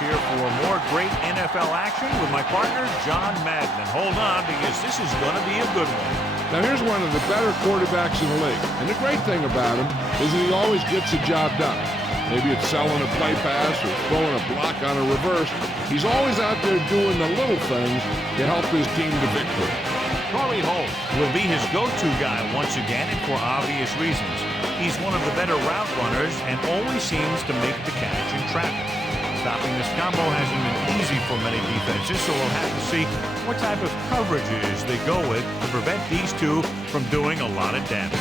here for more great NFL action with my partner, John Madden. And hold on, because this is going to be a good one. Now, here's one of the better quarterbacks in the league. And the great thing about him is that he always gets the job done. Maybe it's selling a play pass or throwing a block on a reverse. He's always out there doing the little things to help his team to victory. Torry Holt will be his go-to guy once again, and for obvious reasons. He's one of the better route runners and always seems to make the catch in traffic. Stopping this combo hasn't been easy for many defenses, so we'll have to see what type of coverages they go with to prevent these two from doing a lot of damage.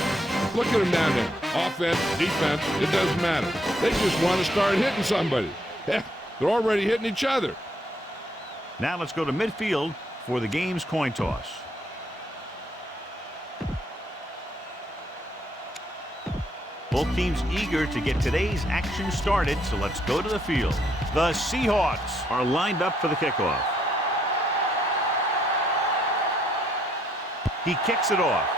Look at them down there. Offense, defense, it doesn't matter. They just want to start hitting somebody. Heck, they're already hitting each other. Now let's go to midfield for the game's coin toss. Both teams eager to get today's action started, so let's go to the field. The Seahawks are lined up for the kickoff. He kicks it off.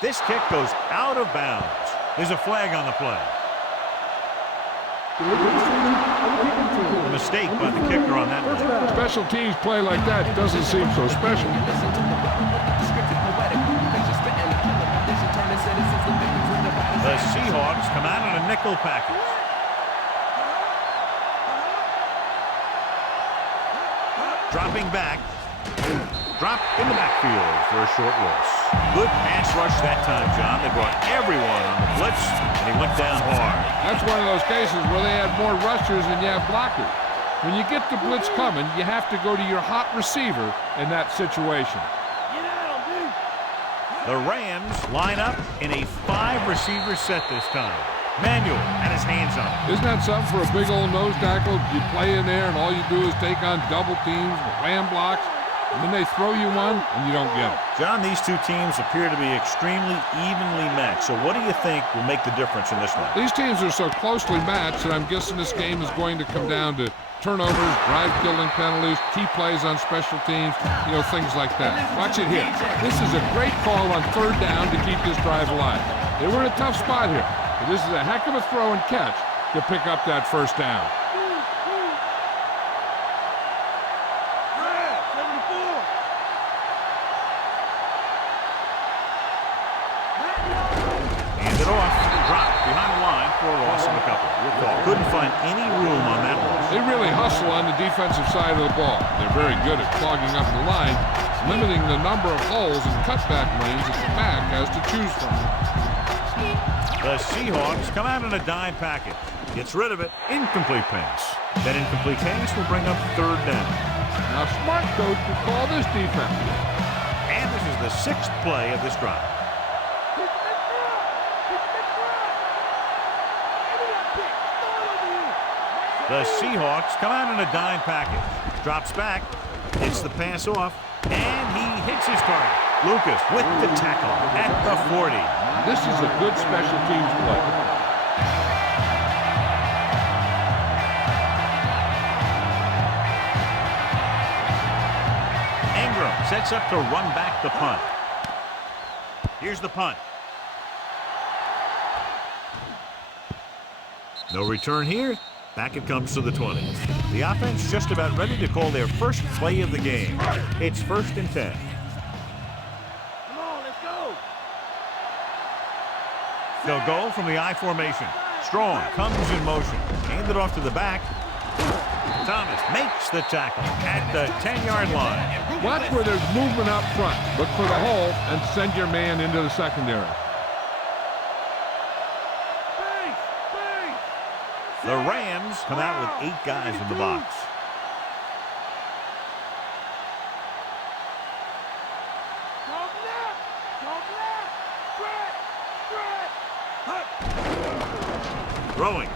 This kick goes out of bounds. There's a flag on the play. A mistake by the kicker on that one. Special teams play like that doesn't seem so special. The Seahawks come out in a nickel package. Dropping back. Drop in the backfield for a short loss. Good pass rush that time, John. They brought everyone on the blitz, and he went down hard. That's one of those cases where they had more rushers than you have blockers. When you get the blitz coming, you have to go to your hot receiver in that situation. The Rams line up in a 5-receiver set this time. Manuel had his hands on it. Isn't that something for a big old nose tackle? You play in there, and all you do is take on double teams, wham blocks, and then they throw you one, and you don't get it. John, these two teams appear to be extremely evenly matched. So what do you think will make the difference in this one? These teams are so closely matched that I'm guessing this game is going to come down to turnovers, drive-killing penalties, key plays on special teams, things like that. Watch it here. This is a great call on third down to keep this drive alive. They were in a tough spot here, but this is a heck of a throw and catch to pick up that first down. Hand it off, dropped behind the line for a loss of a couple. Couldn't find any room on that one. They really hustle on the defensive side of the ball. They're very good at clogging up the line, limiting the number of holes and cutback lanes that the back has to choose from. The Seahawks come out in a dime package. Gets rid of it. Incomplete pass. That incomplete pass will bring up third down. Now, smart coach to call this defense. And this is the 6th play of this drive. The Seahawks come out in a dime package. Drops back, hits the pass off, and he hits his target. Lucas with the tackle at the 40. This is a good special teams play. Ingram sets up to run back the punt. Here's the punt. No return here. Back it comes to the 20. The offense just about ready to call their first play of the game. It's 1st and 10. Come on, let's go. They'll go from the I formation. Strong comes in motion. Hand it off to the back. Thomas makes the tackle at the 10-yard line. Watch where there's movement up front. Look for the hole and send your man into the secondary. The Rams come out with 8 guys in the box. Throwing.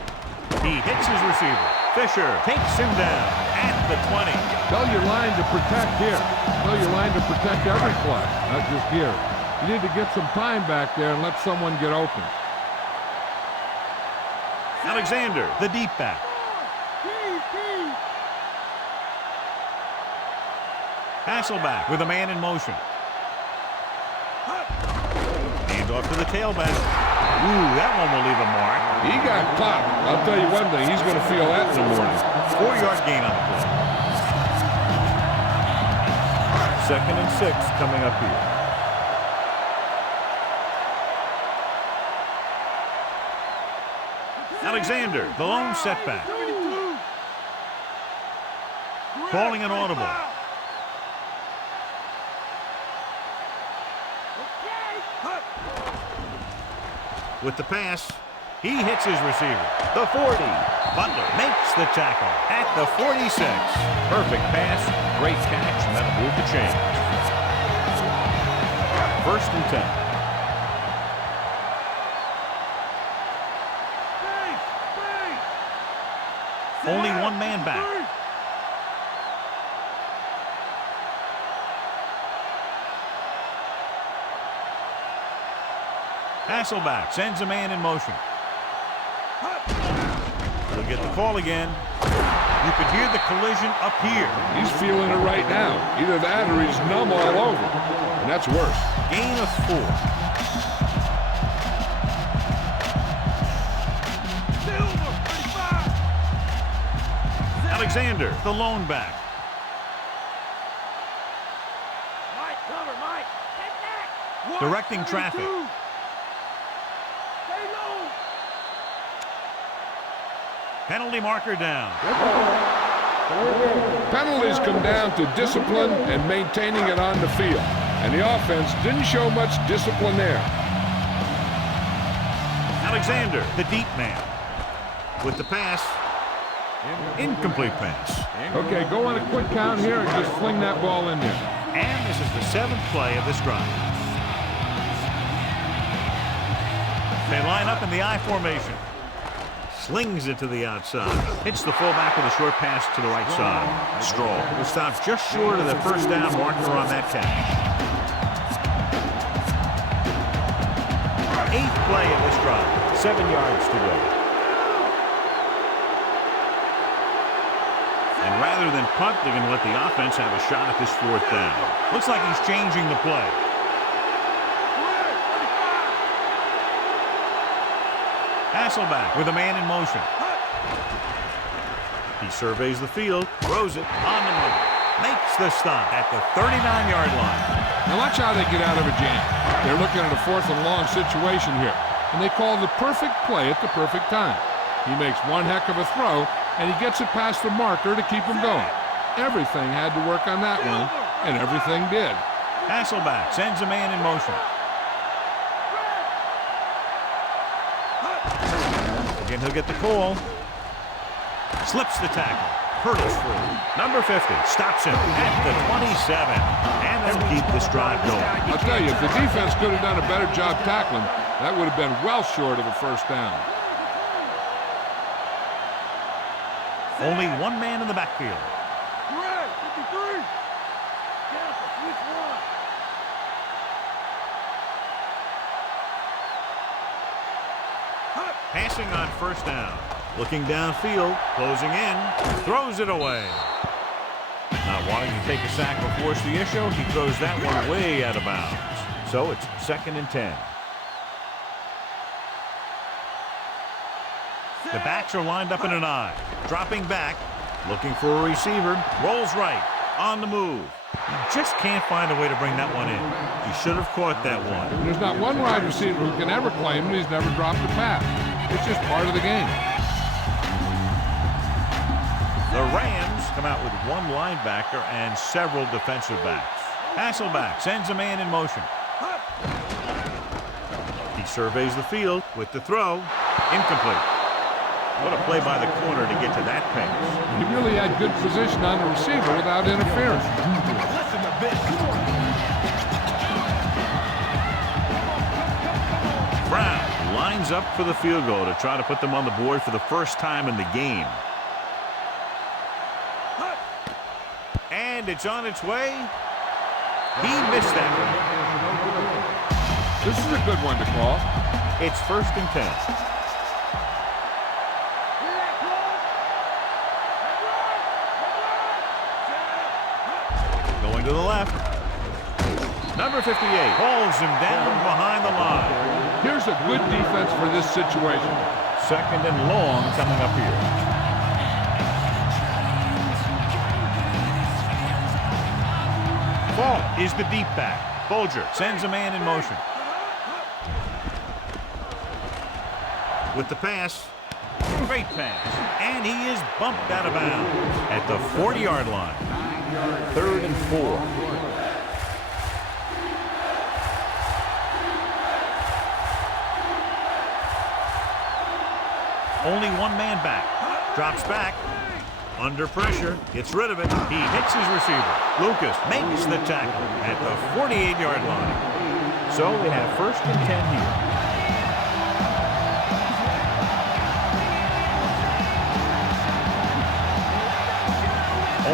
He hits his receiver. Fisher takes him down at the 20. Tell your line to protect here. Tell your line to protect every play, not just here. You need to get some time back there and let someone get open. Alexander, the deep back. Hasselback with a man in motion. Hand off to the tailback. Ooh, that one will leave a mark. He got caught. I'll tell you one thing, he's going to feel that in the morning. 4-yard gain on the play. 2nd and 6 coming up here. Alexander, the lone setback. Calling an audible. With the pass, he hits his receiver. The 40. Butler makes the tackle at the 46. Perfect pass, great catch, and that'll move the chains. 1st and 10. Only one man back. Hasselback sends a man in motion. He'll get the call again. You could hear the collision up here. He's feeling it right now. Either that or he's numb all over. And that's worse. Gain of 4. Alexander, the lone back. Mike, cover, Mike. Take that. Directing traffic. Penalty marker down. Penalties come down to discipline and maintaining it on the field. And the offense didn't show much discipline there. Alexander, the deep man. With the pass. Incomplete pass. Okay, go on a quick count here and just fling that ball in there. And this is the 7th play of this drive. They line up in the I formation. Slings it to the outside. Hits the fullback with a short pass to the right side. Stroll will stop just short of the 1st down marker on that catch. 8th play of this drive. 7 yards to go. And rather than punt, they're going to let the offense have a shot at this 4th down. Looks like he's changing the play. Hasselback with a man in motion. He surveys the field, throws it on the move, makes the stop at the 39-yard line. Now watch how they get out of a jam. They're looking at a 4th and long situation here, and they call the perfect play at the perfect time. He makes one heck of a throw, and he gets it past the marker to keep him going. Everything had to work on that one, and everything did. Hasselback sends a man in motion. Again, he'll get the call. Slips the tackle. Hurdles through. Number 50 stops him at the 27. And they'll keep this drive going. I'll tell you, if the defense could have done a better job tackling, that would have been well short of a 1st down. Only one man in the backfield. 53. Cancel, switch 1. Passing on 1st down. Looking downfield, closing in, throws it away. Not wanting to take a sack or force the issue, he throws that one way out of bounds. So it's 2nd and 10. The backs are lined up in an I. Dropping back, looking for a receiver, rolls right, on the move. He just can't find a way to bring that one in. He should have caught that one. There's not one wide receiver who can ever claim that he's never dropped a pass. It's just part of the game. The Rams come out with one linebacker and several defensive backs. Hasselback sends a man in motion. He surveys the field with the throw. Incomplete. What a play by the corner to get to that pass. He really had good position on the receiver without interference. Brown lines up for the field goal to try to put them on the board for the 1st time in the game. And it's on its way. He missed that one. This is a good one to call. It's 1st and 10. Going to the left. Number 58 hauls him down behind the line. Here's a good defense for this situation. 2nd and long coming up here. Ball is the deep back. Bolger sends a man in motion. With the pass. Great pass. And he is bumped out of bounds at the 40-yard line. 3rd and 4. Only one man back. Drops back. Under pressure. Gets rid of it. He hits his receiver. Lucas makes the tackle at the 48-yard line. So we have 1st and 10 here.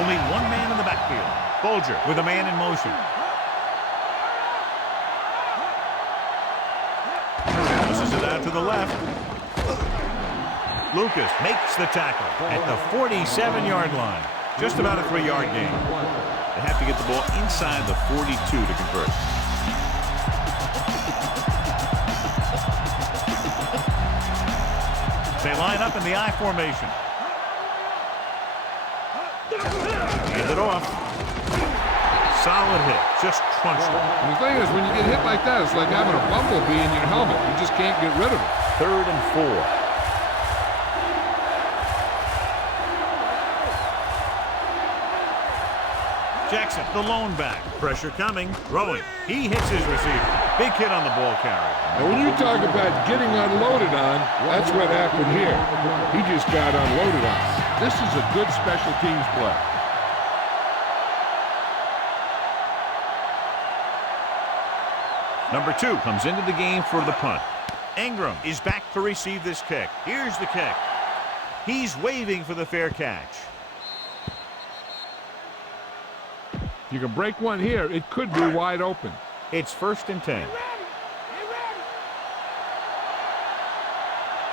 Only one man in the backfield. Bolger with a man in motion. Tosses it out to the left. Lucas makes the tackle at the 47-yard line. Just about a 3-yard gain. They have to get the ball inside the 42 to convert. They line up in the I formation. Hand it off. Solid hit. Just crunched it. And the thing is, when you get hit like that, it's like having a bumblebee in your helmet. You just can't get rid of it. 3rd and 4. Jackson, the lone back. Pressure coming. Throwing. He hits his receiver. Big hit on the ball carrier. And when you talk about getting unloaded on, that's what happened here. He just got unloaded on. This is a good special teams play. Number 2 comes into the game for the punt. Ingram is back to receive this kick. Here's the kick. He's waving for the fair catch. You can break one here. It could be wide open. It's 1st and 10.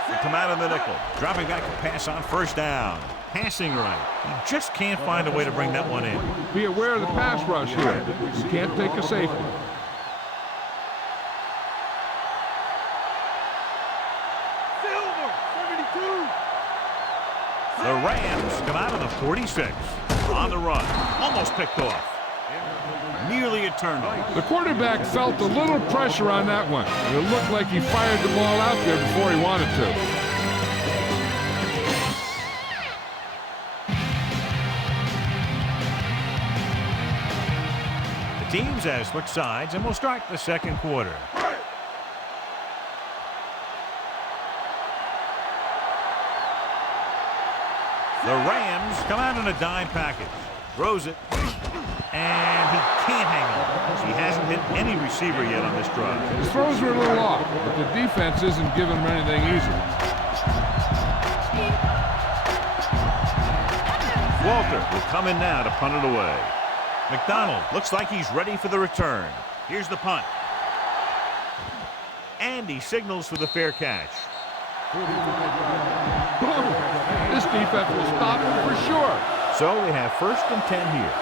They come out of the nickel. Dropping back to pass on 1st down. Passing right. He just can't find a way to bring that one in. Be aware of the pass rush here. You can't take a safety. The Rams come out of the 46. On the run. Almost picked off. Nearly a turnover. The quarterback felt a little pressure on that one. It looked like he fired the ball out there before he wanted to. The teams have switched sides and will start the 2nd quarter. The Rams come out in a dime package. Throws it. And he can't hang on. He hasn't hit any receiver yet on this drive. His throws were a little off, but the defense isn't giving him anything easy. Walter will come in now to punt it away. McDonald looks like he's ready for the return. Here's the punt. And he signals for the fair catch. This defense will stop him for sure. So we have 1st and 10 here.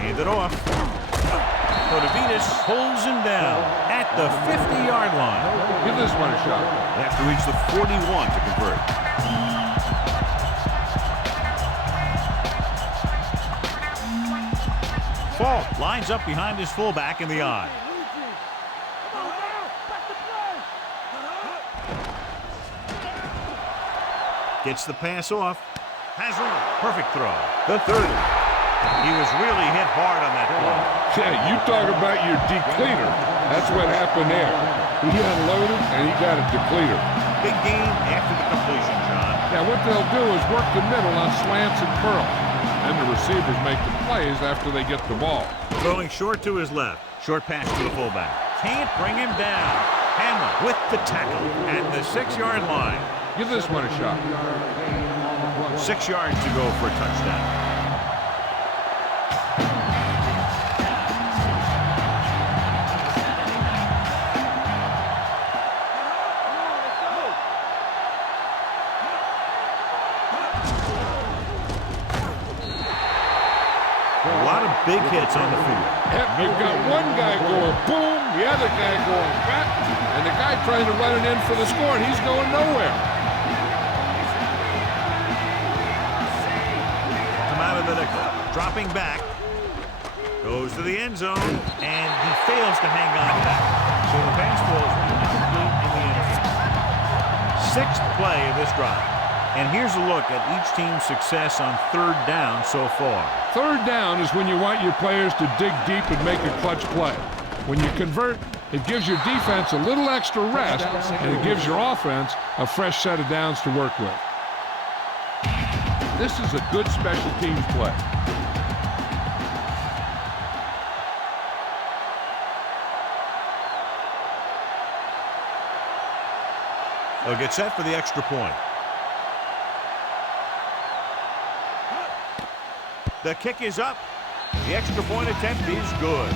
Hand it off. Kotovitis pulls him down at the 50-yard line. Give this one a shot. They have to reach the 41 to convert. Fault lines up behind his fullback in the eye. Gets the pass off. Has room. Perfect throw. The 30. He was really hit hard on that play. Yeah, you talk about your depleter. That's what happened there. He unloaded and he got a depleter. Big game after the completion, John. Yeah, what they'll do is work the middle on slants and curls. And the receivers make the plays after they get the ball. Throwing short to his left. Short pass to the fullback. Can't bring him down. Hammer with the tackle at the 6-yard line. Give this one a shot. 6 yards to go for a touchdown. big hits on the field. You've got one guy going boom, the other guy going back, and the guy trying to run it in for the score, and he's going nowhere. Come out of the nickel. Dropping back. Goes to the end zone, and he fails to hang on to that. So the pass falls incomplete in the end zone. Sixth play of this drive. And here's a look at each team's success on third down so far. Third down is when you want your players to dig deep and make a clutch play. When you convert, it gives your defense a little extra rest, and it gives your offense a fresh set of downs to work with. This is a good special teams play. They'll get set for the extra point. The kick is up. The extra point attempt is good.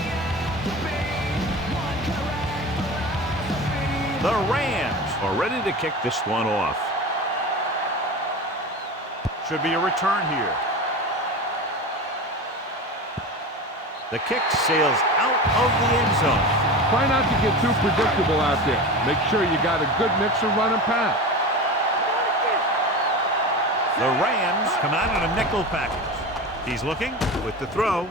The Rams are ready to kick this one off. Should be a return here. The kick sails out of the end zone. Try not to get too predictable out there. Make sure you got a good mix of run and pass. The Rams come out in a nickel package. He's looking with the throw.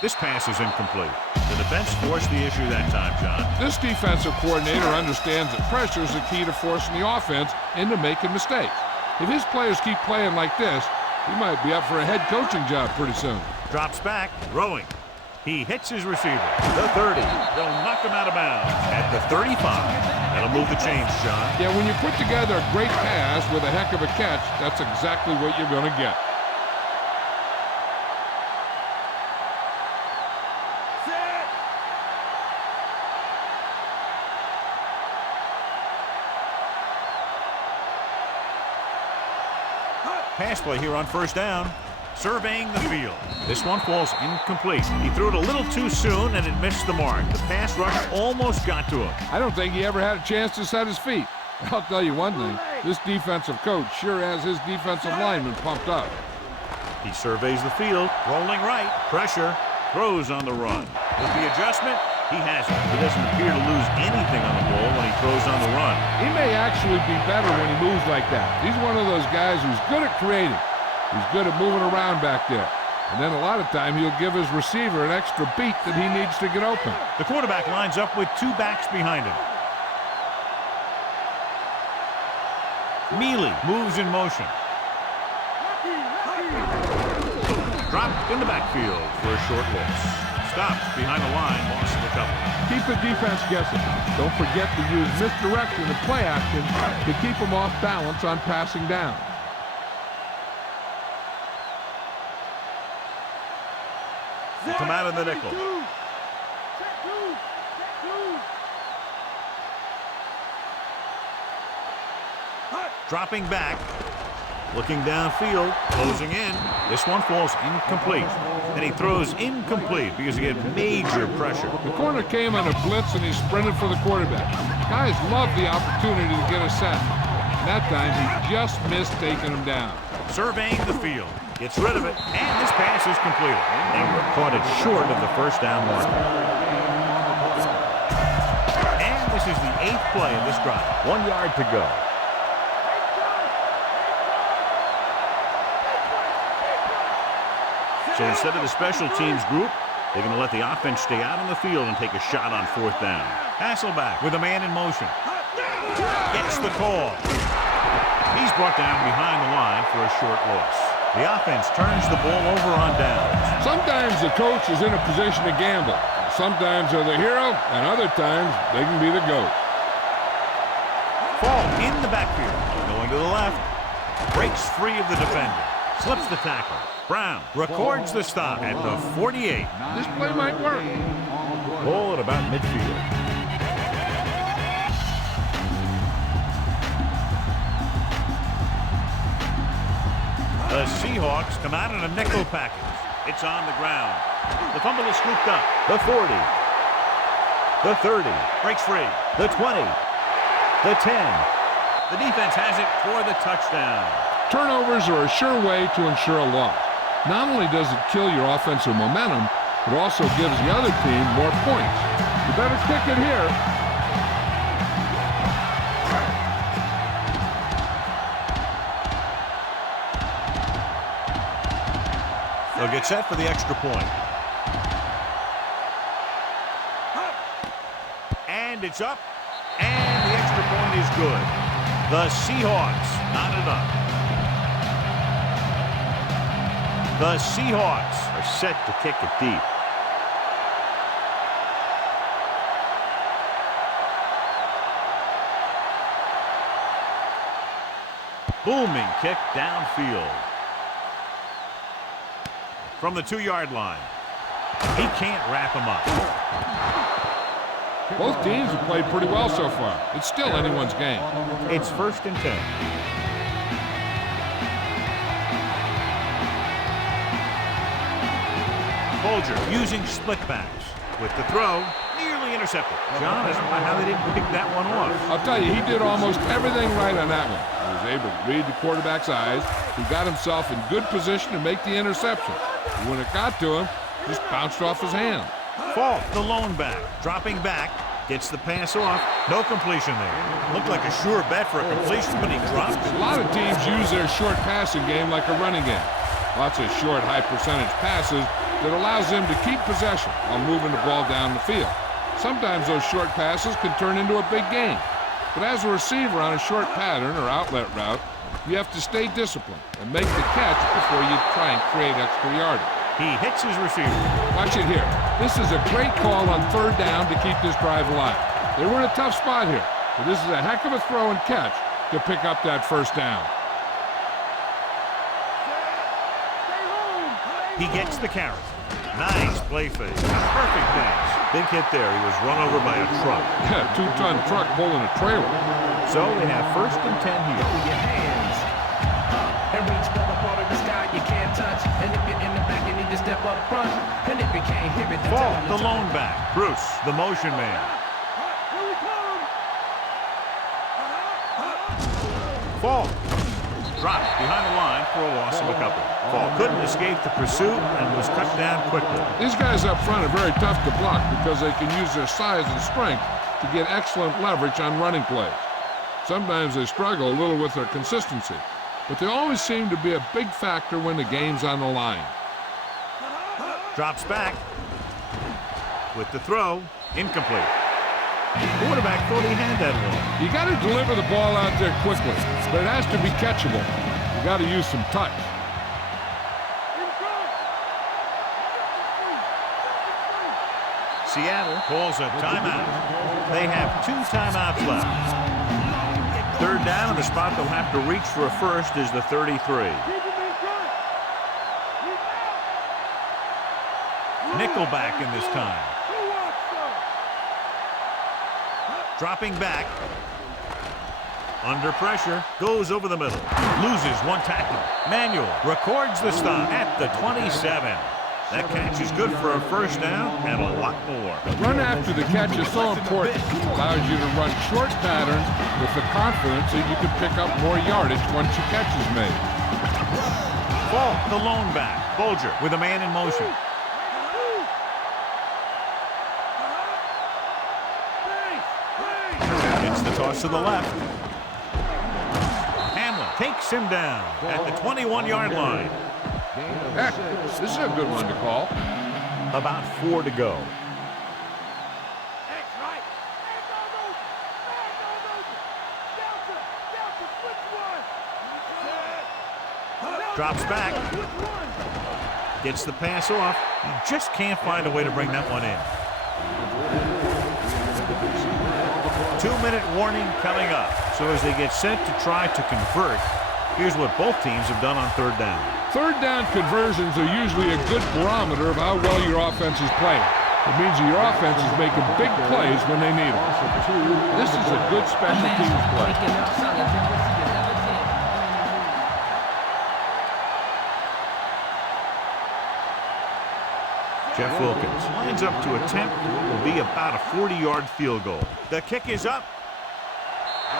This pass is incomplete. The defense forced the issue that time, John. This defensive coordinator understands that pressure is the key to forcing the offense into making mistakes. If his players keep playing like this, he might be up for a head coaching job pretty soon. Drops back, throwing. He hits his receiver. The 30. They'll knock him out of bounds at the 35. That'll move the chains, John. Yeah, when you put together a great pass with a heck of a catch, that's exactly what you're going to get. Pass play here on first down. Surveying the field. This one falls incomplete. He threw it a little too soon, and it missed the mark. The pass rush almost got to him. I don't think he ever had a chance to set his feet. I'll tell you one thing. This defensive coach sure has his defensive lineman pumped up. He surveys the field. Rolling right. Pressure. Throws on the run. With the adjustment, he hasn't. He doesn't appear to lose anything on the ball when he throws on the run. He may actually be better when he moves like that. He's one of those guys who's good at creating. He's good at moving around back there. And then a lot of time he'll give his receiver an extra beat that he needs to get open. The quarterback lines up with two backs behind him. Mealy moves in motion. Dropped in the backfield for a short loss. Stopped behind the line, lost the couple. Keep the defense guessing. Don't forget to use misdirection and play action to keep them off balance on passing down. Come out of the nickel. Dropping back. Looking downfield. Closing in. This one falls incomplete. And he throws incomplete because he had major pressure. The corner came on a blitz and he sprinted for the quarterback. Guys love the opportunity to get a sack. And that time he just missed taking him down. Surveying the field. Gets rid of it, and this pass is completed. They were caught it short of the first down mark. And this is the 8th play of this drive. 1 yard to go. So instead of the special teams group, they're going to let the offense stay out on the field and take a shot on 4th down. Hasselback with a man in motion. Gets the call. He's brought down behind the line for a short loss. The offense turns the ball over on downs. Sometimes the coach is in a position to gamble. Sometimes they're the hero, and other times they can be the GOAT. Fall in the backfield. Going to the left. Breaks free of the defender. Slips the tackle. Brown records the stop at the 48. This play might work. Ball at about midfield. The Seahawks come out in a nickel package. It's on the ground. The fumble is scooped up. The 40. The 30. Breaks free. The 20. The 10. The defense has it for the touchdown. Turnovers are a sure way to ensure a loss. Not only does it kill your offensive momentum, It also gives the other team more points. You better kick it here. They'll get set for the extra point. And it's up. And the extra point is good. The Seahawks, not enough. The Seahawks are set to kick it deep. Booming kick downfield. From the 2-yard line. He can't wrap him up. Both teams have played pretty well so far. It's still anyone's game. It's 1st and 10. Bolger using split backs. With the throw, nearly intercepted. John, I don't know how they didn't pick that one off. I'll tell you, he did almost everything right on that one. He was able to read the quarterback's eyes. He got himself in good position to make the interception. When it got to him, just bounced off his hand. Fault, the lone back, dropping back, gets the pass off. No completion there. Looked like a sure bet for a completion, but he dropped it. A lot of teams use their short passing game like a running game. Lots of short, high-percentage passes that allows them to keep possession while moving the ball down the field. Sometimes those short passes can turn into a big game. But as a receiver on a short pattern or outlet route, you have to stay disciplined and make the catch before you try and create extra yardage. He hits his receiver. Watch it here. This is a great call on 3rd down to keep this drive alive. They were in a tough spot here, but this is a heck of a throw and catch to pick up that 1st down. He gets the carry. Nice play fake. Perfect pass. Big hit there. He was run over by a truck. Yeah, 2-ton truck pulling a trailer. So they have 1st and 10 here. Your hands and reach for the ball in the sky you can't touch. And if you're in the back, you need to step up front. And if you can't hear it, Fault, the lone back. Bruce, the motion man. Fault. Dropped behind the line for a loss of a couple. Fault couldn't escape the pursuit and was cut down quickly. These guys up front are very tough to block because they can use their size and strength to get excellent leverage on running plays. Sometimes they struggle a little with their consistency, but they always seem to be a big factor when the game's on the line. Drops back. With the throw, incomplete. The quarterback thought he had that one. You got to deliver the ball out there quickly, but it has to be catchable. You got to use some touch. Seattle calls a timeout. They have 2 timeouts left. 3rd down, and the spot they'll have to reach for a first is the 33. Nickelback in this time. Dropping back. Under pressure. Goes over the middle. Loses one tackle. Manuel records the stop at the 27. That catch is good for a 1st down and a lot more. Run after the catch is so important. It allows you to run short patterns with the confidence that you can pick up more yardage once your catch is made. Fault, the lone back. Bolger with a man in motion. It's the toss to the left. Hamlin takes him down at the 21-yard line. Heck, this is a good one to call. About 4 to go. Drops back. Gets the pass off. He just can't find a way to bring that one in. 2-minute warning coming up. So as they get set to try to convert, here's what both teams have done on 3rd down. 3rd down conversions are usually a good barometer of how well your offense is playing. It means that your offense is making big plays when they need them. This is a good special teams play. Jeff Wilkins lines up to attempt what will be about a 40-yard field goal. The kick is up.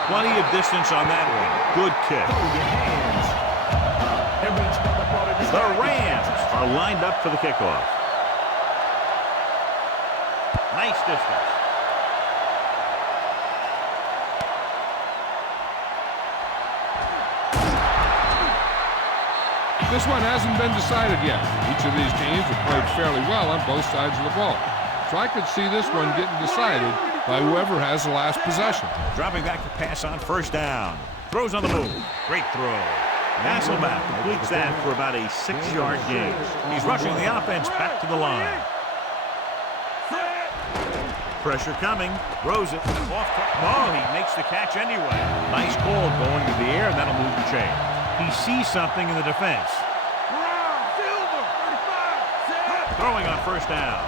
Plenty of distance on that one. Good kick. The Rams are lined up for the kickoff. Nice distance. This one hasn't been decided yet. Each of these teams have played fairly well on both sides of the ball. So I could see this one getting decided by whoever has the last possession. Dropping back to pass on first down. Throws on the move. Great throw. Hasselback completes that for about a 6-yard gain. He's rushing the offense back to the line. Pressure coming. Throws it. Oh, he makes the catch anyway. Nice call going to the air, and that'll move the chain. He sees something in the defense. Throwing on first down.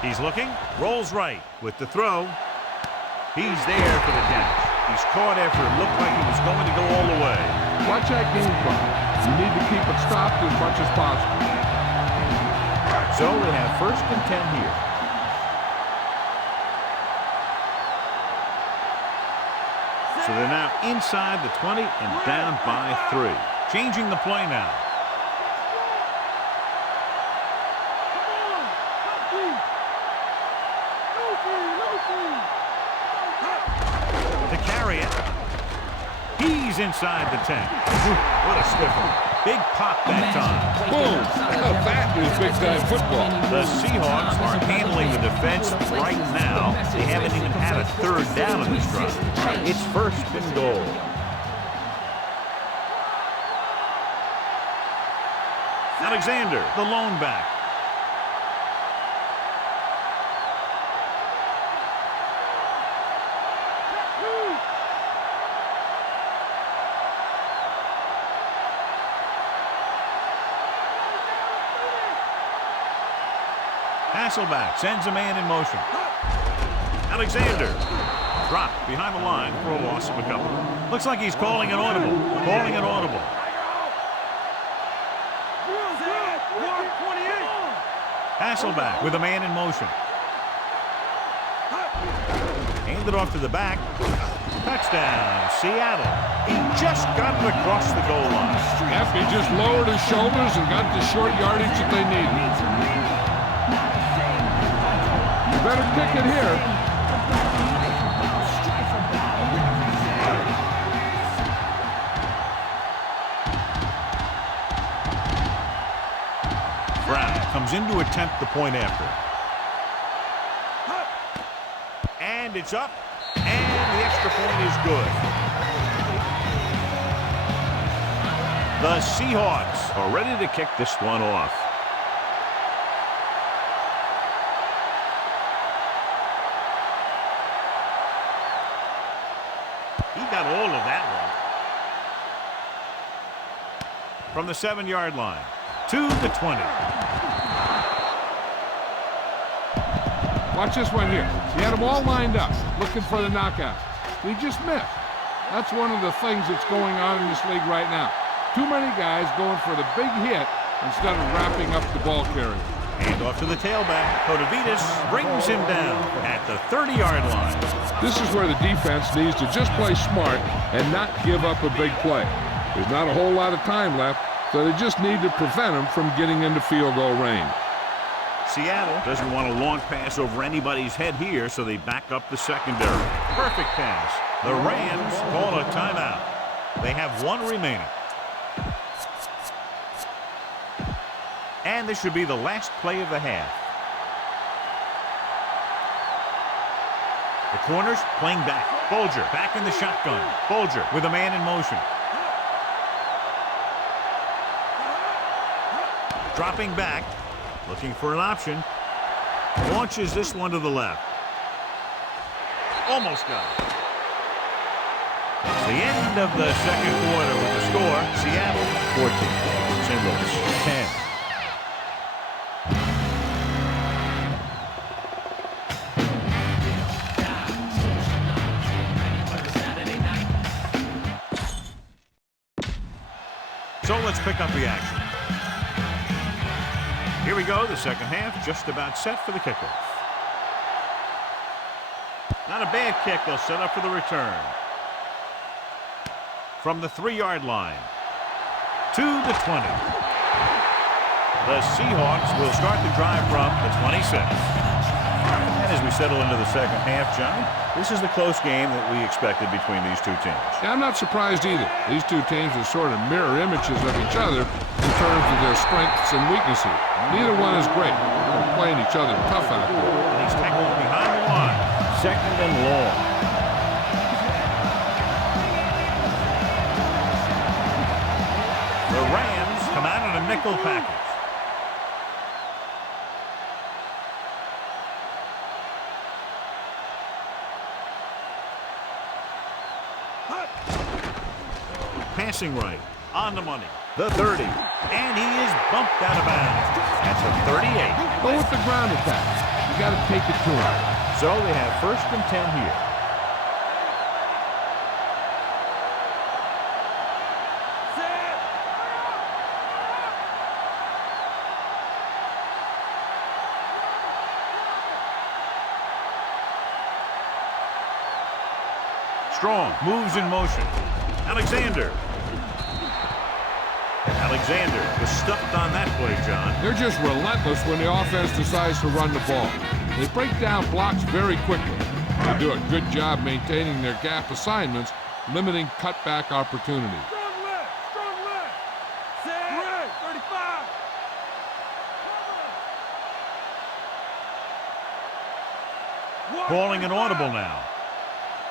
He's looking. Rolls right with the throw. He's there for the catch. He's caught after it looked like he was going to go all the way. Watch that game clock. You need to keep it stopped as much as possible. So we have 1st and 10 here. So they're now inside the 20 and down by 3. Changing the play now. To carry it. He's inside the 10. What a stiffer. Big pop that time. Boom! That is big-time football. The Seahawks are handling the defense right now. They haven't even had a 3rd down in this drive. It's 1st and goal. Alexander, the lone back. Hasselback sends a man in motion. Alexander dropped behind the line for a loss of a couple. Looks like he's calling an audible. Calling an audible. Hasselback with a man in motion. Handed off to the back. Touchdown, Seattle. He just got it across the goal line. Yep, he just lowered his shoulders and got the short yardage that they needed. You better kick it here. Comes in to attempt the point after. And it's up. And the extra point is good. The Seahawks are ready to kick this one off. He got all of that one. From the 7-yard line to the 20. Watch this one here. He had them all lined up, looking for the knockout. He just missed. That's one of the things that's going on in this league right now. Too many guys going for the big hit instead of wrapping up the ball carrier. Hand off to the tailback. Kotovitis brings him down at the 30-yard line. This is where the defense needs to just play smart and not give up a big play. There's not a whole lot of time left, so they just need to prevent them from getting into field goal range. Seattle doesn't want a long pass over anybody's head here, so they back up the secondary. Perfect pass. The Rams call a timeout. They have 1 remaining. And this should be the last play of the half. The corners playing back. Bolger back in the shotgun. Bolger with a man in motion. Dropping back. Looking for an option. Launches this one to the left. Almost got it. It's the end of the second quarter with the score. Seattle 14. St. Louis 10. So let's pick up the action. Here we go, the second half just about set for the kickoff. Not a bad kick, they'll set up for the return. From the 3-yard line to the 20. The Seahawks will start the drive from the 26. And as we settle into the second half, John, this is the close game that we expected between these two teams. Yeah, I'm not surprised either. These two teams are sort of mirror images of each other in terms of their strengths and weaknesses. Neither one is great. They're playing each other tough out there. And he's tackled behind the line. Second and long. The Rams come out in a nickel package. Passing right, on the money, the 30, and he is bumped out of bounds at the 38. Go with the ground attack. You got to take it to him. So they have 1st and 10 here. Strong moves in motion. Alexander was stuffed on that play, John. They're just relentless when the offense decides to run the ball. They break down blocks very quickly. They do a good job maintaining their gap assignments, limiting cutback opportunities. Strong left. Set. 35. Calling an audible now.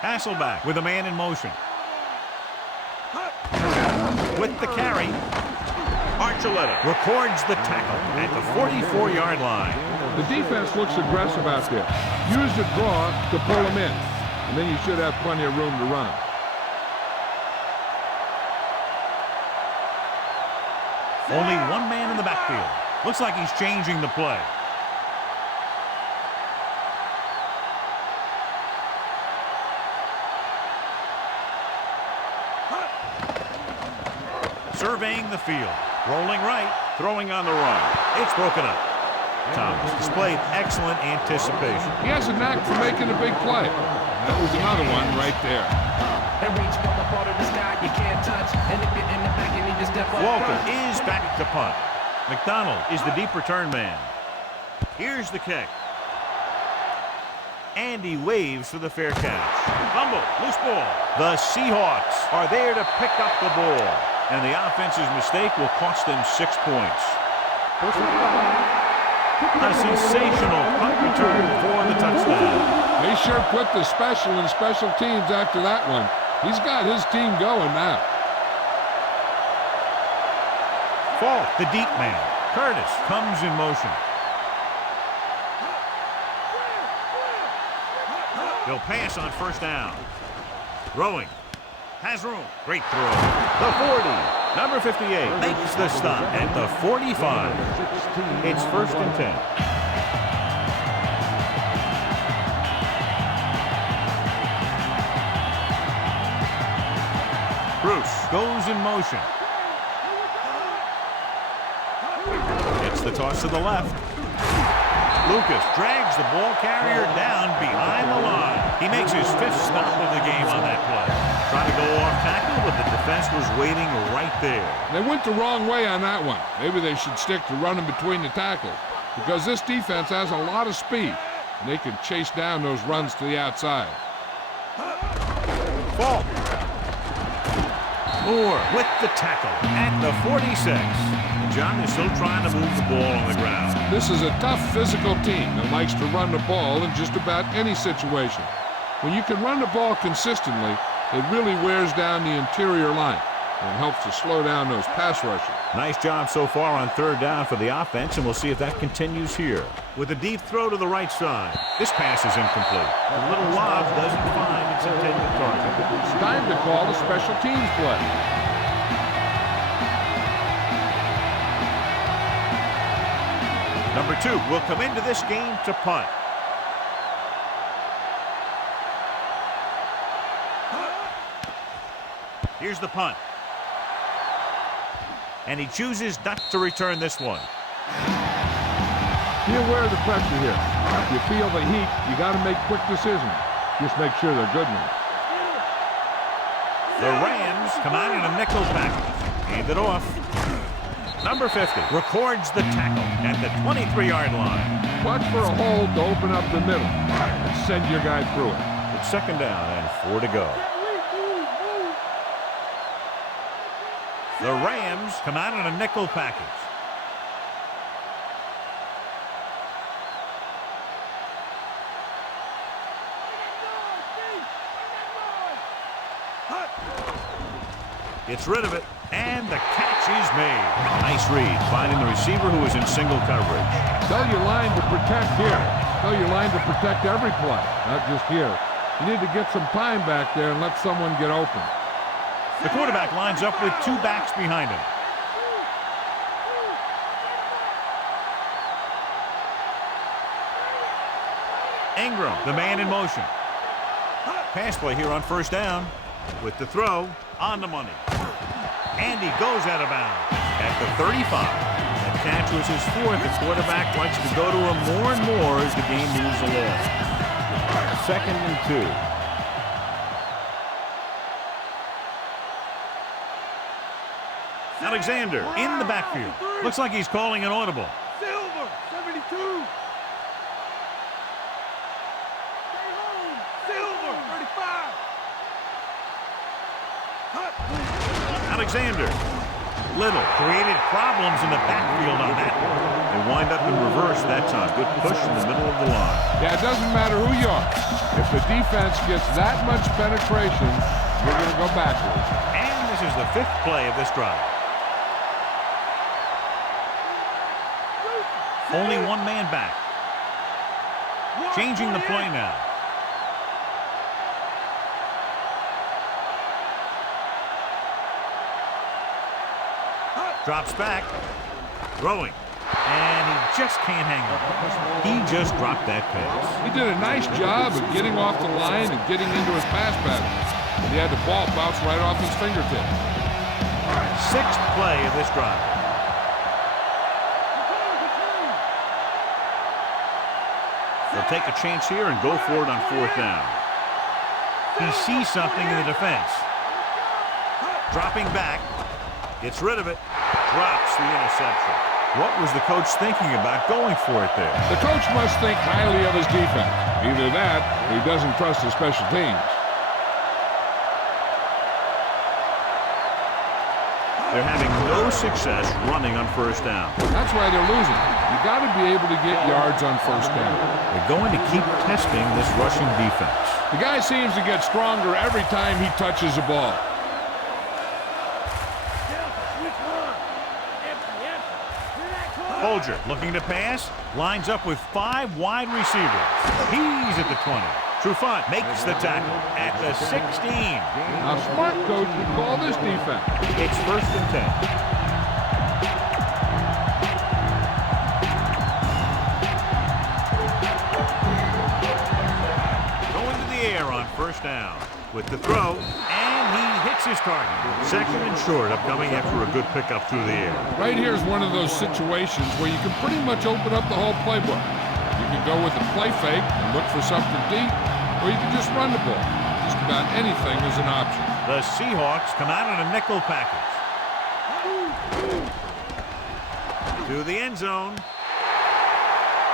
Hasselback with a man in motion. With the carry, Archuleta records the tackle at the 44-yard line. The defense looks aggressive out there. Use the draw to pull them in, and then you should have plenty of room to run. Only one man in the backfield. Looks like he's changing the play. Surveying the field. Rolling right, throwing on the run. It's broken up. Thomas displayed excellent anticipation. He has a knack for making a big play. That was another one right there. And reach for the part of the sky you can't touch. And if you're in the back, you need to step up. Walker is back to punt. McDonald is the deep return man. Here's the kick. And he waves for the fair catch. Fumble, loose ball. The Seahawks are there to pick up the ball. And the offense's mistake will cost them 6 points. A sensational punt return for the touchdown. They sure put the special in special teams after that one. He's got his team going now. Fault, the deep man. Curtis comes in motion. He'll pass on 1st down. Throwing. Has room. Great throw. The 40. Number 58 makes the stop at the 45. It's 1st and 10. Bruce goes in motion. Gets the toss to the left. Lucas drags the ball carrier down behind the line. He makes his 5th stop of the game on that play. Trying to go off tackle, but the defense was waiting right there. They went the wrong way on that one. Maybe they should stick to running between the tackles, because this defense has a lot of speed, and they can chase down those runs to the outside. Ball. Moore with the tackle at the 46. John is still trying to move the ball on the ground. This is a tough physical team that likes to run the ball in just about any situation. When you can run the ball consistently, it really wears down the interior line and helps to slow down those pass rushers. Nice job so far on 3rd down for the offense, and we'll see if that continues here. With a deep throw to the right side. This pass is incomplete. The little lob doesn't find its intended target. It's time to call the special teams play. Number 2 will come into this game to punt. Here's the punt. And he chooses not to return this one. Be aware of the pressure here. If you feel the heat, you got to make quick decisions. Just make sure they're good ones. The Rams come out in a nickel package. Hand it off. Number 50 records the tackle at the 23-yard line. Watch for a hold to open up the middle and send your guy through it. It's second down and 4 to go. The Rams come out in a nickel package. Gets rid of it, and the catch is made. Nice read, finding the receiver who is in single coverage. Tell your line to protect here. Tell your line to protect every play, not just here. You need to get some time back there and let someone get open. The quarterback lines up with 2 backs behind him. Ingram, the man in motion. Pass play here on first down. With the throw, on the money. And he goes out of bounds at the 35. That catch was his 4th. The quarterback likes to go to him more and more as the game moves along. Second and 2. Alexander in the backfield. Looks like he's calling an audible. Silver, 72. Stay home. Silver, 35. Alexander. Little created problems in the backfield on that one. They wind up in reverse that time. Good push in the middle of the line. Yeah, it doesn't matter who you are. If the defense gets that much penetration, you're going to go backwards. And this is the 5th play of this drive. Only 1 man back. Changing the play now. Drops back. Throwing. And he just can't hang on. He just dropped that pass. He did a nice job of getting off the line and getting into his pass pattern. And he had the ball bounce right off his fingertip. 6th play of this drive. They'll take a chance here and go for it on 4th down. He sees something in the defense. Dropping back. Gets rid of it. Drops the interception. What was the coach thinking about going for it there? The coach must think highly of his defense. Either that, or he doesn't trust his special teams. They're having no success running on 1st down. That's why they're losing. You got to be able to get yards on 1st down. They're going to keep testing this rushing defense. The guy seems to get stronger every time he touches the ball. Folger looking to pass, lines up with 5 wide receivers. He's at the 20. Trufant makes the tackle at the 16. A smart coach would call this defense. It's 1st and 10. Going to the air on 1st down with the throw, and he hits his target. 2nd and short, upcoming after a good pickup through the air. Right here is one of those situations where you can pretty much open up the whole playbook. You can go with a play fake and look for something deep, or you can just run the ball. Just about anything is an option. The Seahawks come out in a nickel package. To the end zone.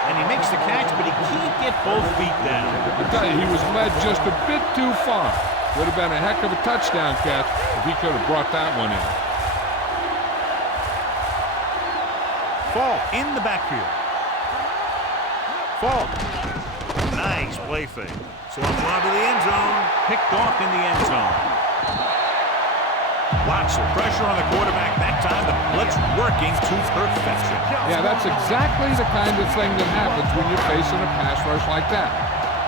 And he makes the catch, but he can't get both feet down. I tell you, he was led just a bit too far. Would have been a heck of a touchdown catch if he could have brought that one in. Fault in the backfield. Fault. Nice play fake. Swung onto the end zone. Picked off in the end zone. Lots of pressure on the quarterback that time. The blitz working to perfection. Yeah, that's exactly the kind of thing that happens when you're facing a pass rush like that.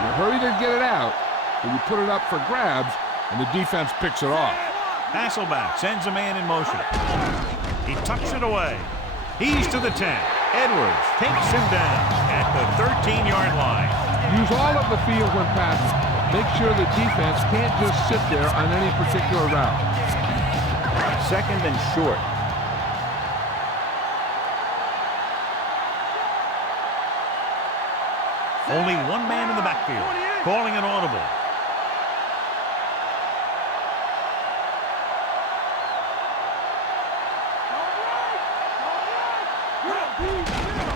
You hurry to get it out, or you put it up for grabs, and the defense picks it off. Hasselback sends a man in motion. He tucks it away. He's to the 10. Edwards takes him down at the 13-yard line. Use all of the field when passing. Make sure the defense can't just sit there on any particular route. 2nd and short. Only 1 man in the backfield. Calling an audible.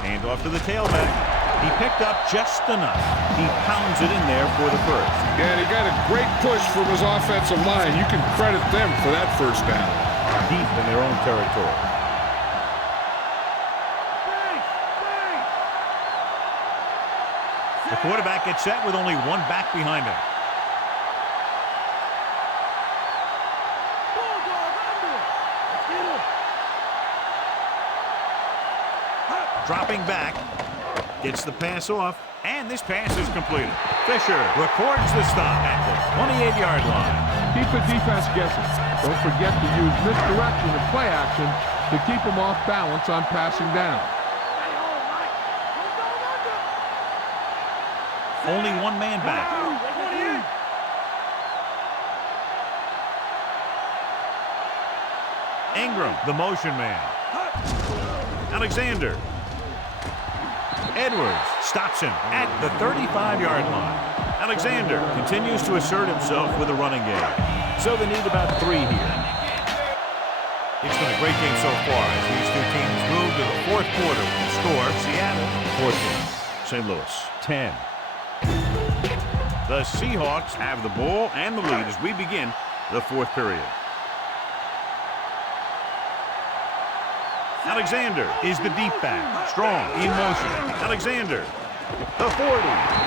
Hand off to the tailback. He picked up just enough. He pounds it in there for the first. Yeah, he got a great push from his offensive line. You can credit them for that first down. Deep in their own territory. The quarterback gets set with only one back behind him. Dropping back, gets the pass off, and this pass is completed. Fisher records the stop at the 28-yard line. Keep the defense guessing. Don't forget to use misdirection and play action to keep them off balance on passing down. Only one man back. Ingram, the motion man. Alexander. Edwards stops him at the 35-yard line. Alexander continues to assert himself with a running game. So they need about 3 here. It's been a great game so far as these two teams move to the fourth quarter with the score. Seattle 14, St. Louis 10. The Seahawks have the ball and the lead as we begin the fourth period. Alexander is the deep back. Strong in motion. Alexander. The 40.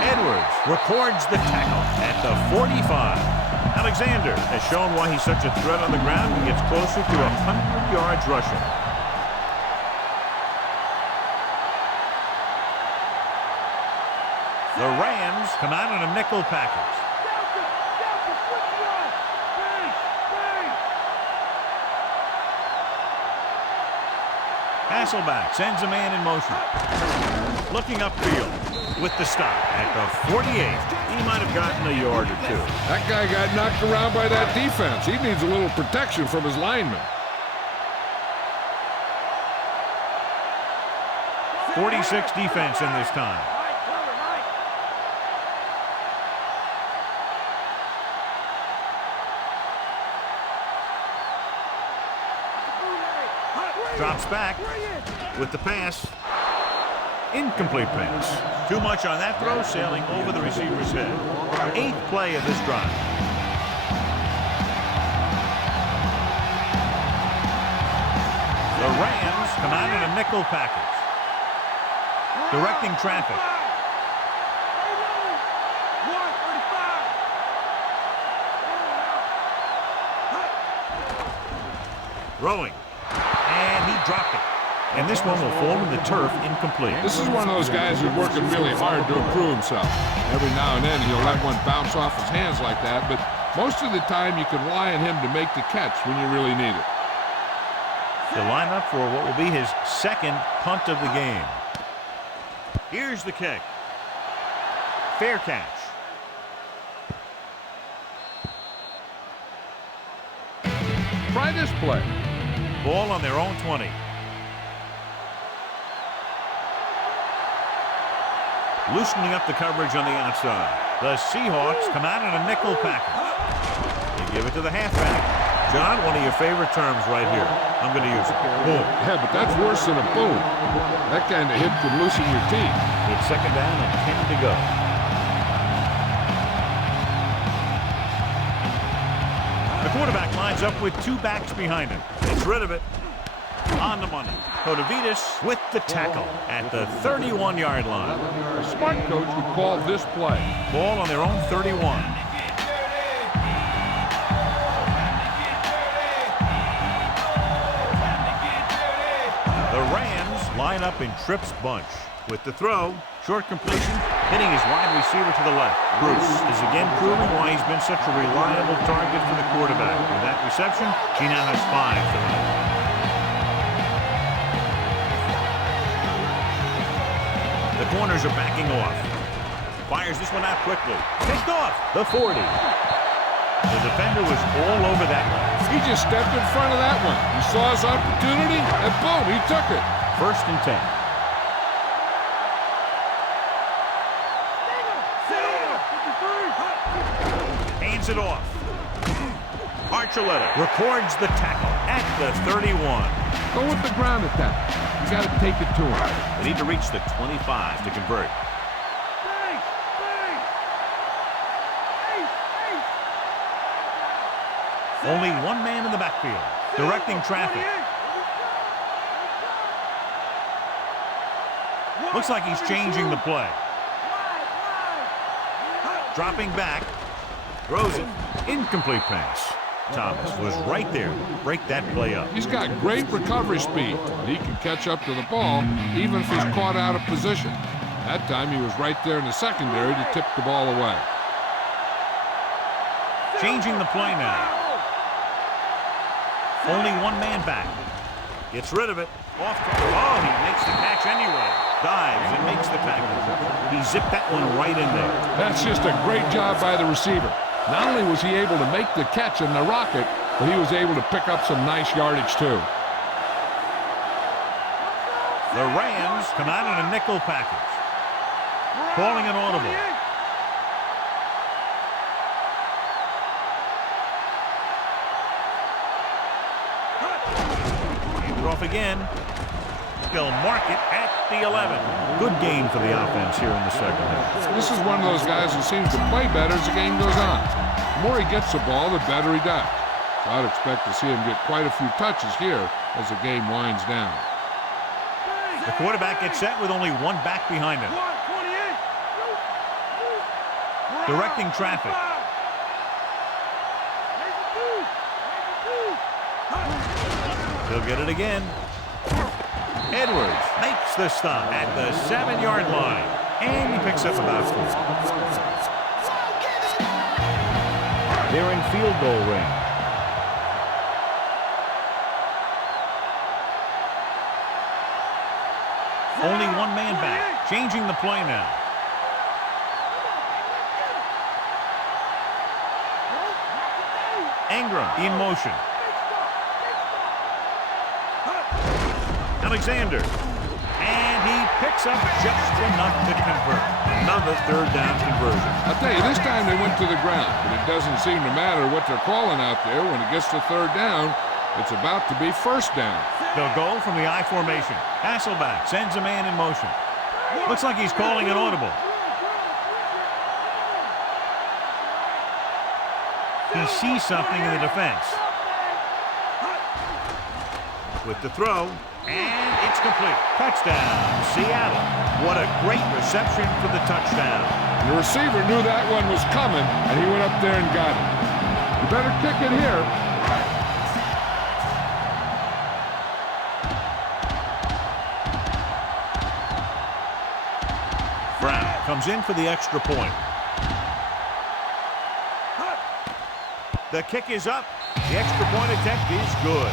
Edwards records the tackle at the 45. Alexander has shown why he's such a threat on the ground and gets closer to 100 yards rushing. The Rams come out in a nickel package. Hasselback sends a man in motion. Looking upfield with the stop at the 48. He might have gotten a yard or two. That guy got knocked around by that defense. He needs a little protection from his linemen. 46 defense in this time. Drops back with the pass. Incomplete pass. Too much on that throw, sailing over the receiver's head. 8th play of this drive. The Rams come out in a nickel package. Directing traffic. Throwing. And he dropped it. And this one will fall in the turf incomplete. This is one of those guys who's working really hard to improve himself. Every now and then he'll let one bounce off his hands like that, but most of the time you can rely on him to make the catch when you really need it. To line up for what will be his second punt of the game. Here's the kick. Fair catch. Try this play. Ball on their own 20. Loosening up the coverage on the outside. The Seahawks come out in a nickel package. They give it to the halfback. John, one of your favorite terms right here. I'm going to use it. Boom. Yeah, but that's worse than a boom. That kind of hit could loosen your teeth. It's second down and 10 to go. The quarterback lines up with 2 backs behind him. Gets rid of it. On the money. Kotovitis with the tackle at the 31-yard line. A smart coach would call this play. Ball on their own 31. The Rams line up in Tripp's bunch. With the throw, short completion, hitting his wide receiver to the left. Bruce is again proving why he's been such a reliable target for the quarterback. With that reception, he now has 5 tonight. The corners are backing off. Fires this one out quickly. Picked off the 40. The defender was all over that one. He just stepped in front of that one. He saw his opportunity, and boom, he took it. 1st and 10. Hands it off. Archuleta records the tackle at the 31. Go with the ground attack. You got to take it to him. They need to reach the 25 to convert. Only one man in the backfield, directing traffic. Looks like he's changing the play. Dropping back. Throws it. Incomplete pass. Thomas was right there to break that play up. He's got great recovery speed. He can catch up to the ball even if he's caught out of position. That time he was right there in the secondary to tip the ball away. Changing the play now. Only one man back. Gets rid of it. Off. Oh, he makes the catch anyway. Dives and makes the tackle. He zipped that one right in there. That's just a great job by the receiver. Not only was he able to make the catch in the rocket, but he was able to pick up some nice yardage too. The Rams come out in a nickel package. Calling an audible. Hand it off again. They'll mark it at the 11. Good game for the offense here in the second half. This is one of those guys who seems to play better as the game goes on. The more he gets the ball, the better he does. So I'd expect to see him get quite a few touches here as the game winds down. The quarterback gets set with only one back behind him. Directing traffic. He'll get it again. Edwards makes the stop at the 7-yard line. And he picks up about 4. They're in field goal range. Only one man back. Changing the play now. Ingram in motion. Alexander. And he picks up just enough to convert. Another third down conversion. I'll tell you, this time they went to the ground, but it doesn't seem to matter what they're calling out there. When it gets to third down, it's about to be first down. They'll go from the I formation. Hasselback sends a man in motion. Looks like he's calling an audible. He sees something in the defense. With the throw, and it's complete. Touchdown, Seattle. What a great reception for the touchdown. The receiver knew that one was coming, and he went up there and got it. You better kick it here. Brown comes in for the extra point. The kick is up. The extra point attempt is good.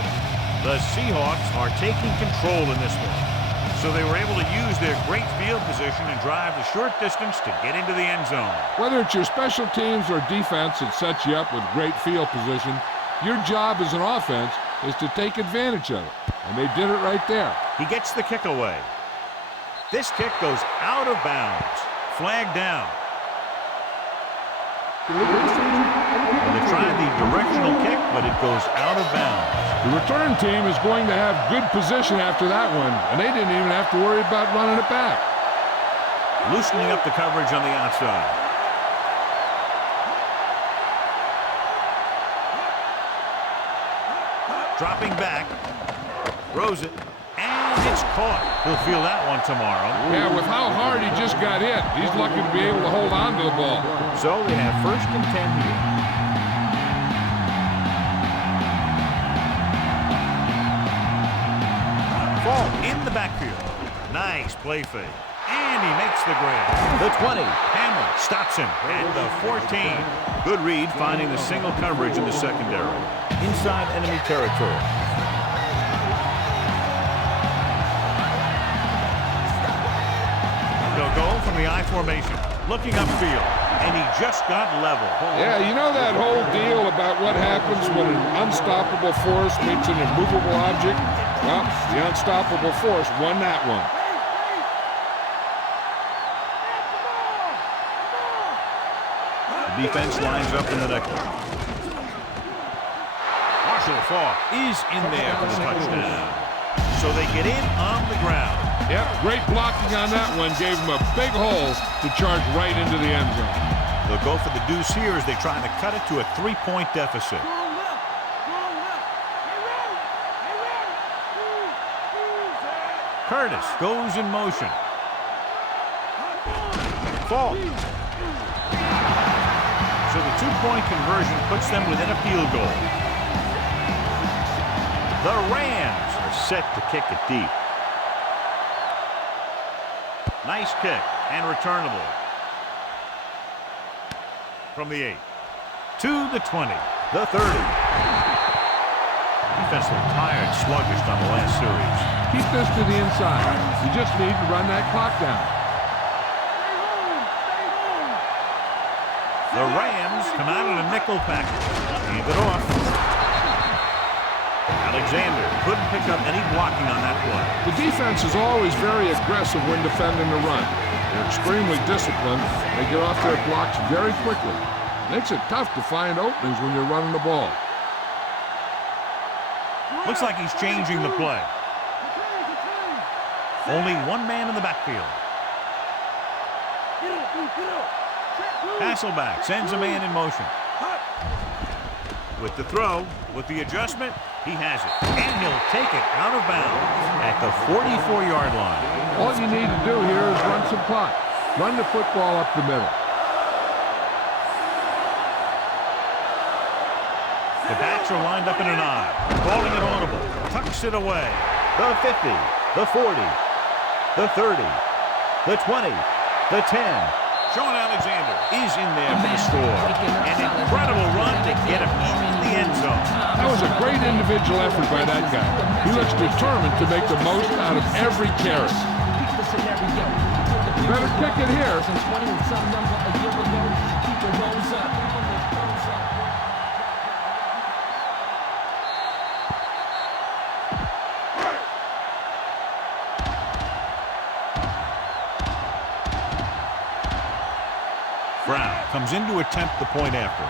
The Seahawks are taking control in this one. So they were able to use their great field position and drive the short distance to get into the end zone. Whether it's your special teams or defense that sets you up with great field position, your job as an offense is to take advantage of it. And they did it right there. He gets the kick away. This kick goes out of bounds. Flag down. They tried the directional kick, but it goes out of bounds. The return team is going to have good position after that one, and they didn't even have to worry about running it back. Loosening up the coverage on the outside. Dropping back. Throws it. And it's caught. He'll feel that one tomorrow. Yeah, with how hard he just got hit, he's lucky to be able to hold on to the ball. So they have 1st and 10 here. Fall in the backfield. Nice play fake. And he makes the grab. The 20. Hammer stops him at the 14. Good read finding the single coverage in the secondary. Inside enemy territory. They'll go from the I formation. Looking upfield. And he just got level. Yeah, you know that whole deal about what happens when an unstoppable force meets an immovable object? Well, the unstoppable force won that one. The defense lines up in the nickel. Marshall Faulk is in there for the touchdown. So they get in on the ground. Yep, great blocking on that one. Gave him a big hole to charge right into the end zone. They'll go for the deuce here as they try to cut it to a 3-point deficit. Curtis goes in motion. Fault. So the two-point conversion puts them within a field goal. The Rams are set to kick it deep. Nice kick and returnable. From the 8 to the 20, the 30. Defense looked tired, sluggish on the last series. Keep this to the inside. You just need to run that clock down. The Rams come out in a nickel package. Hand it off. Alexander couldn't pick up any blocking on that play. The defense is always very aggressive when defending the run. They're extremely disciplined. They get off their blocks very quickly. Makes it tough to find openings when you're running the ball. Looks like he's changing the play. Only one man in the backfield. Hasselback sends a man in motion. With the throw, with the adjustment, he has it. And he'll take it out of bounds at the 44-yard line. All you need to do here is run some clock. Run the football up the middle. The backs are lined up in an eye. Calling it audible. Tucks it away. The 50, the 40, the 30, the 20, the 10. Shaun Alexander is in there for the score. An incredible run to get him into the end zone. That was a great individual effort by that guy. He looks determined to make the most out of every carry. You better kick it here. Brown comes in to attempt the point after.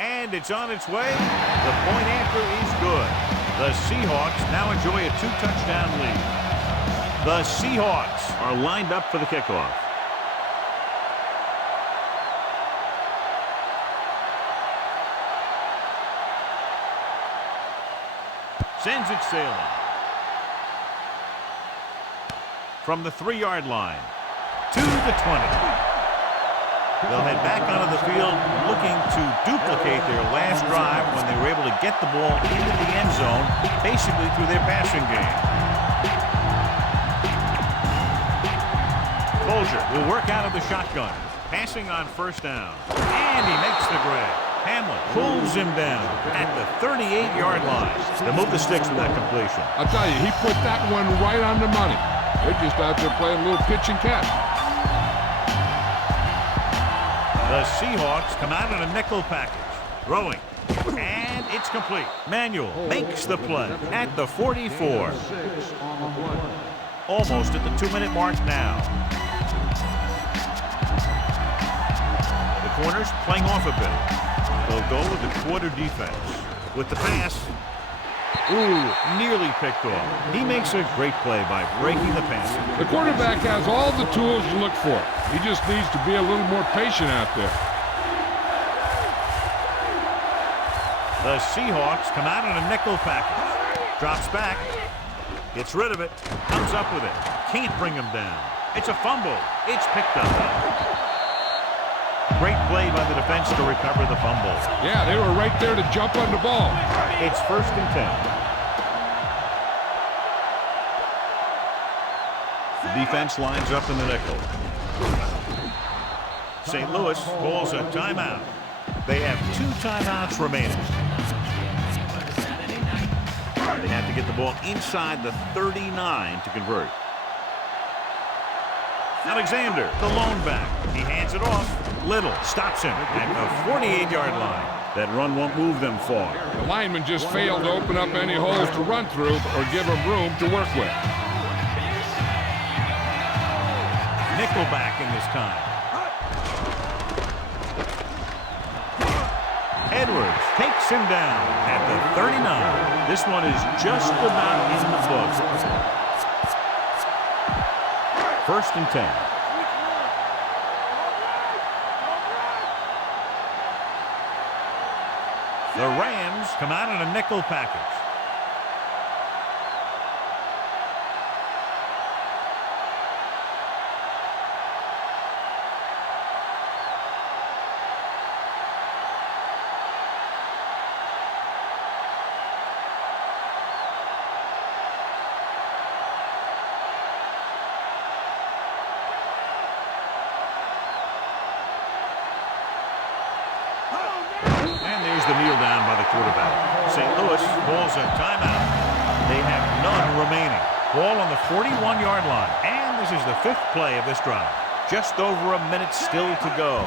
And it's on its way. The point after is good. The Seahawks now enjoy a 2-touchdown lead. The Seahawks are lined up for the kickoff. Sends it sailing. From the 3-yard line to the 20. They'll head back onto the field looking to duplicate their last drive when they were able to get the ball into the end zone, basically through their passing game. Folger will work out of the shotgun, passing on first down. And he makes the grab. Hamlin pulls him down at the 38-yard line. They'll move the sticks with that completion. I'll tell you, he put that one right on the money. They're just out there playing a little pitch and catch. The Seahawks come out in a nickel package. Throwing. And it's complete. Manuel makes the play at the 44. Almost at the 2-minute mark now. The corners playing off a bit. They'll go with the quarter defense. With the pass. Ooh, nearly picked off. He makes a great play by breaking the pass. The quarterback has all the tools to look for. He just needs to be a little more patient out there. The Seahawks come out in a nickel package. Drops back. Gets rid of it. Comes up with it. Can't bring him down. It's a fumble. It's picked up. Great play by the defense to recover the fumble. Yeah, they were right there to jump on the ball. It's 1st and 10. The defense lines up in the nickel. St. Louis calls a timeout. They have 2 timeouts remaining. They have to get the ball inside the 39 to convert. Alexander, the lone back. He hands it off. Little stops him at the 48-yard line. That run won't move them far. The lineman just failed to open up any holes to run through or give him room to work with. Nickelback in this time. Edwards takes him down at the 39. This one is just about in the book. 1st and 10. The Rams come out in a nickel package. the kneel down by the quarterback. St. Louis calls a timeout. They have none remaining. Ball on the 41-yard line, and this is the 5th play of this drive. Just over a minute still to go.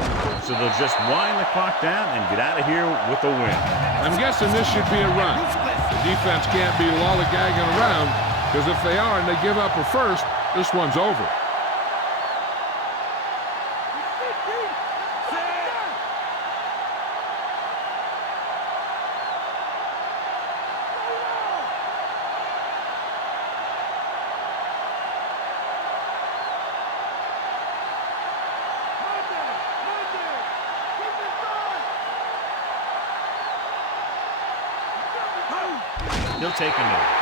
So they'll just wind the clock down and get out of here with a win. I'm guessing this should be a run. The defense can't be lollygagging around, because if they are and they give up a first, this one's over. He'll take a knee.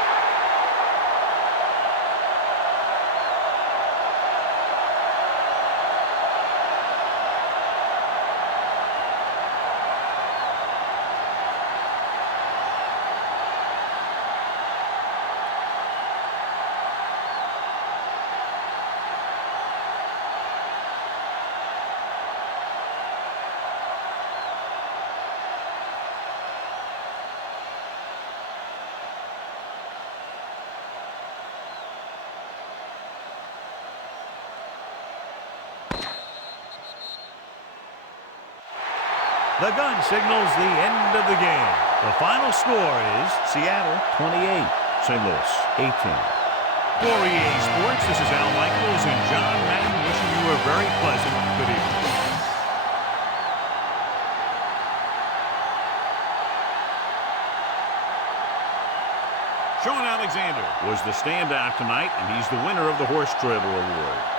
The gun signals the end of the game. The final score is Seattle 28, St. Louis 18. For EA Sports, this is Al Michaels and John Madden wishing you a very pleasant good evening. Shaun Alexander was the standout tonight, and he's the winner of the Horse Trader Award.